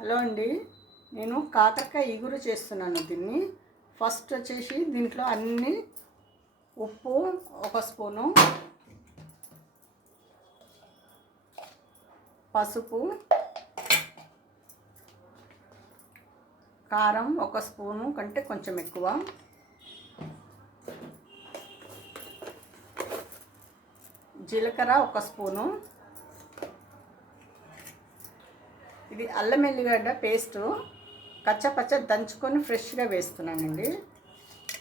Hello అండి, నేను కాకరకాయ ఇగురు చేస్తున్నాను. దీన్ని ఫస్ట్ వచ్చేసి దీంట్లో అన్ని ఉప్పు 1 స్పూను, పసుపు, కారం 1 స్పూను కంటే కొంచెం ఎక్కువ, జీలకర్ర 1 స్పూను, ఇది అల్లం ఎల్లిగడ్డ పేస్టు కచ్చపచ్చ దంచుకొని ఫ్రెష్గా వేస్తున్నానండి.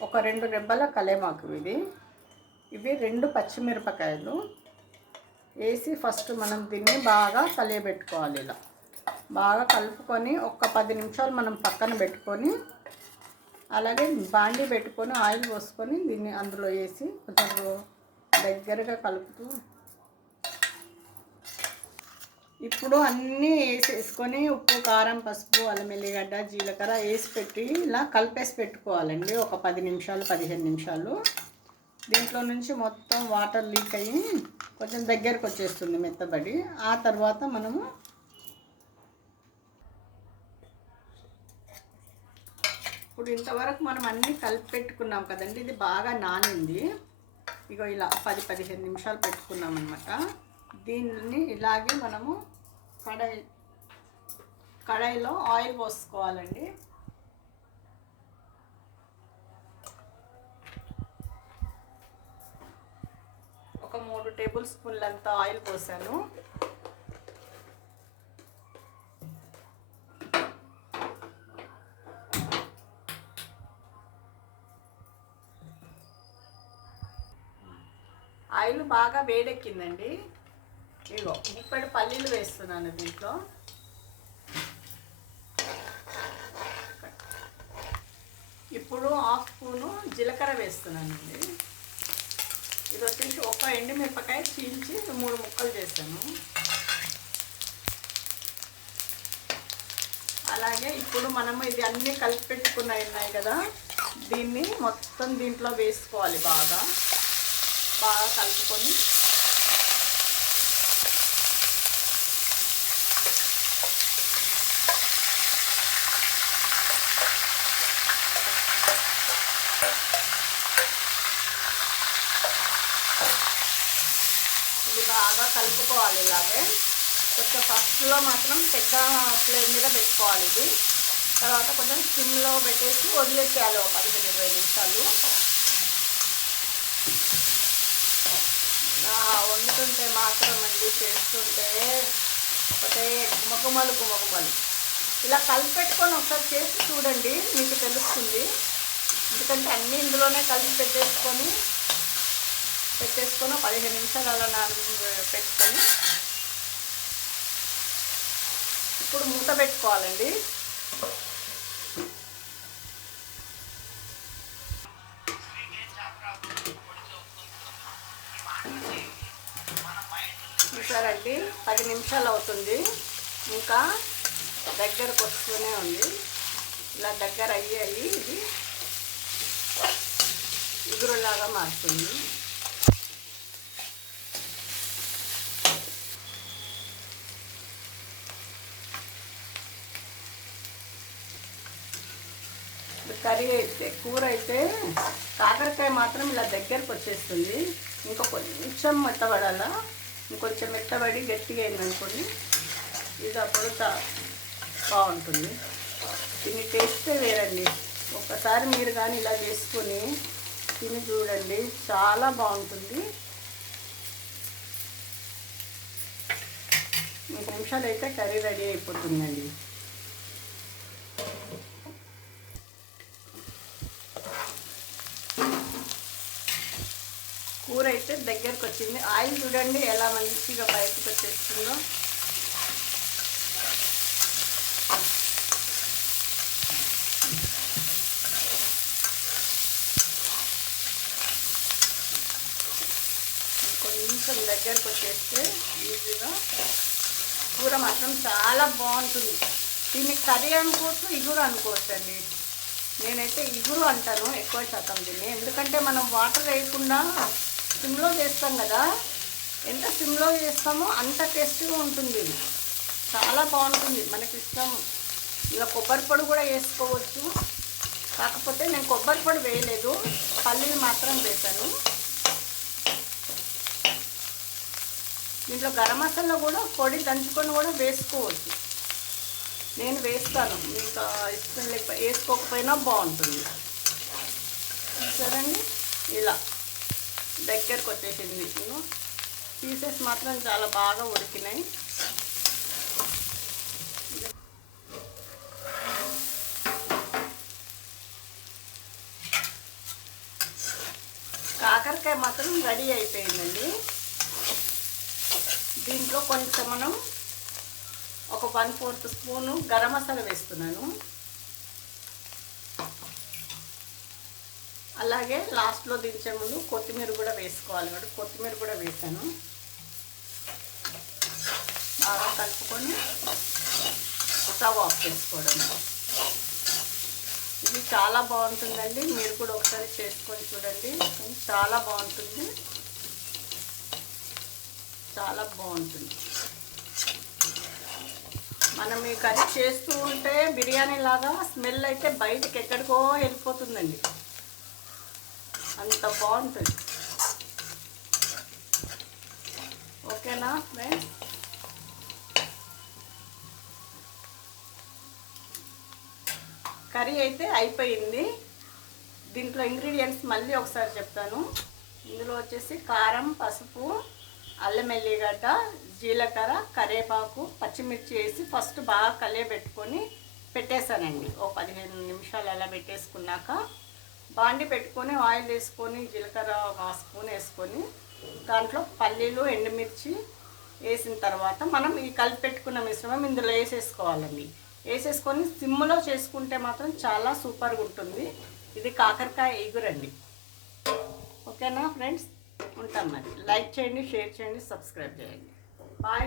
ఒక 2 రెబ్బల కలేమాకు, ఇవి 2 పచ్చిమిరపకాయలు వేసి ఫస్ట్ మనం దీన్ని బాగా కలియబెట్టుకోవాలి. ఇలా బాగా కలుపుకొని ఒక 10 నిమిషాలు మనం పక్కన పెట్టుకొని, అలాగే బాండీ పెట్టుకొని ఆయిల్ పోసుకొని దీన్ని అందులో వేసి కొంచెం దగ్గరగా కలుపుతూ ఇప్పుడు అన్నీ వేసేసుకొని ఉప్పు, కారం, పసుపు, అల్లం ఎల్లిగడ్డ, జీలకర్ర వేసి పెట్టి ఇలా కలిపేసి పెట్టుకోవాలండి. ఒక 10 నిమిషాలు 15 నిమిషాలు. దీంట్లో నుంచి మొత్తం వాటర్ లీక్ అయ్యి కొంచెం దగ్గరకు వచ్చేస్తుంది మెత్తబడి. ఆ తర్వాత మనము ఇప్పుడు ఇంతవరకు మనం అన్నీ కలిపి పెట్టుకున్నాం కదండి. ఇది బాగా నానింది. ఇగో ఇలా 10-15 నిమిషాలు పెట్టుకున్నాం అన్నమాట. దీన్ని ఇలాగే మనము కడాయిలో ఆయిల్ పోసుకోవాలండి. ఒక 3 టేబుల్ స్పూన్లంత ఆయిల్ పోసాను. ఆయిల్ బాగా వేడెక్కిందండి. ఇగో 30 పల్లీలు వేస్తున్నాను దీంట్లో. ఇప్పుడు 1/2 స్పూను జీలకర్ర వేస్తున్నానండి. ఇది వచ్చేసి ఒక ఎండుమిరపకాయ చీల్చి 3 ముక్కలు చేశాను. అలాగే ఇప్పుడు మనము ఇది అన్నీ కలిపి పెట్టుకున్నాయి కదా, దీన్ని మొత్తం దీంట్లో వేసుకోవాలి. బాగా కలుపుకొని ఇది బాగా కలుపుకోవాలి. ఇలాగే కొంచెం ఫస్ట్లో మాత్రం పెద్ద ఫ్లేమ్ మీద పెట్టుకోవాలి. ఇది తర్వాత కొంచెం సిమ్లో పెట్టేసి వదిలేసేయాలి ఒక 15-20 నిమిషాలు. వండుతుంటే మాత్రం అండి, చేస్తుంటే ఒకటే గుమగుమలు. ఇలా కలిపెట్టుకొని ఒకసారి చేసి చూడండి, మీకు తెలుస్తుంది. ఎందుకంటే అన్నీ ఇందులోనే కలిపి పెట్టేసుకొని 15 నిమిషాలు అలా పెట్టుకొని ఇప్పుడు మూత పెట్టుకోవాలండి. చూసారండి, 10 నిమిషాలు అవుతుంది. ఇంకా దగ్గరకు వస్తూనే ఉంది. ఇలా దగ్గర అయ్యి ఇది ఇగురులాగా మారుతుంది. కూర అయితే కాకరకాయ మాత్రం ఇలా దగ్గరకు వచ్చేస్తుంది. ఇంకా కొంచెం మెత్తబడాలా, ఇంకొంచెం మెత్తబడి గట్టిగా అయిందనుకోండి, ఇది అప్పుడు బాగుంటుంది. దీని టేస్టే వేరండి. ఒక్కసారి మీరు కానీ ఇలా చేసుకొని తిని చూడండి, చాలా బాగుంటుంది. 3 నిమిషాలు అయితే కర్రీ రెడీ అయిపోతుందండి. కూర అయితే దగ్గరకు వచ్చింది. ఆయిల్ చూడండి ఎలా మంచిగా బయటకు వచ్చేస్తుందో. కొంచెం దగ్గరకు వచ్చేస్తే ఈజీగా కూర మాత్రం చాలా బాగుంటుంది. దీన్ని కర్రీ అనుకోవచ్చు, ఇగురు అనుకోవచ్చు అండి. నేనైతే ఇగురు అంటాను ఎక్కువ శాతం దీన్ని. ఎందుకంటే మనం వాటర్ వేయకుండా సిమ్లో చేస్తాం కదా, ఎంత సిమ్లో చేస్తామో అంత టేస్ట్గా ఉంటుంది. ఇది చాలా బాగుంటుంది. మనకి ఇష్టం ఇలా కొబ్బరి పొడి కూడా వేసుకోవచ్చు, కాకపోతే నేను కొబ్బరి పొడి వేయలేదు, పల్లీలు మాత్రం వేసాను. దీంట్లో గరం మసాలా కూడా పొడి దంచుకొని కూడా వేసుకోవచ్చు. నేను వేస్తాను, మీకు ఇష్టం లేక వేసుకోకపోయినా బాగుంటుంది. చూడండి ఇలా దగ్గరకు వచ్చేసింది. పీసెస్ మాత్రం చాలా బాగా ఉడికినాయి. కాకరకాయ మాత్రం రెడీ అయిపోయిందండి. దీంట్లో కొంచెం మనం ఒక 1/4 స్పూను గరం మసాలా వేస్తున్నాను. అలాగే లాస్ట్లో దించే ముందు కొత్తిమీర కూడా వేసుకోవాలి కాబట్టి కొత్తిమీర కూడా వేసాను. బాగా కలుపుకొని స్టవ్ ఆఫ్ చేసుకోవడం. ఇది చాలా బాగుంటుందండి, మీరు కూడా ఒకసారి చేసుకొని చూడండి. చాలా బాగుంటుంది, చాలా బాగుంటుంది. మనం ఈ కర్రీ చేస్తూ ఉంటే బిర్యానీ లాగా స్మెల్ అయితే బయటికి ఎక్కడికో వెళ్ళిపోతుందండి, అంత బాగుంటుంది. ఓకేనా ఫ్రెండ్స్? కర్రీ అయితే అయిపోయింది. దీంట్లో ఇంగ్రీడియంట్స్ మళ్ళీ ఒకసారి చెప్తాను. ఇందులో వచ్చేసి కారం, పసుపు, అల్లం ఎల్లిగడ్డ, జీలకర్ర, కరివేపాకు, పచ్చిమిర్చి వేసి ఫస్ట్ బాగా కలియబెట్టుకొని పెట్టేశానండి. ఓ 15 నిమిషాలు అలా పెట్టేసుకున్నాక బాండి పెట్టుకొని ఆయిల్ వేసుకొని జీలకర్ర 1 స్పూన్ వేసుకొని దాంట్లో పల్లీలు, ఎండుమిర్చి వేసిన తర్వాత మనం ఈ కలిపి పెట్టుకున్న మిశ్రమం ఇందులో వేసేసుకోవాలండి. వేసేసుకొని సిమ్లో చేసుకుంటే మాత్రం చాలా సూపర్గా ఉంటుంది. ఇది కాకరకాయ ఎగురండి. ఓకేనా ఫ్రెండ్స్? ఉంటాం మరి. లైక్ చేయండి, షేర్ చేయండి, సబ్స్క్రైబ్ చేయండి. బాయ్.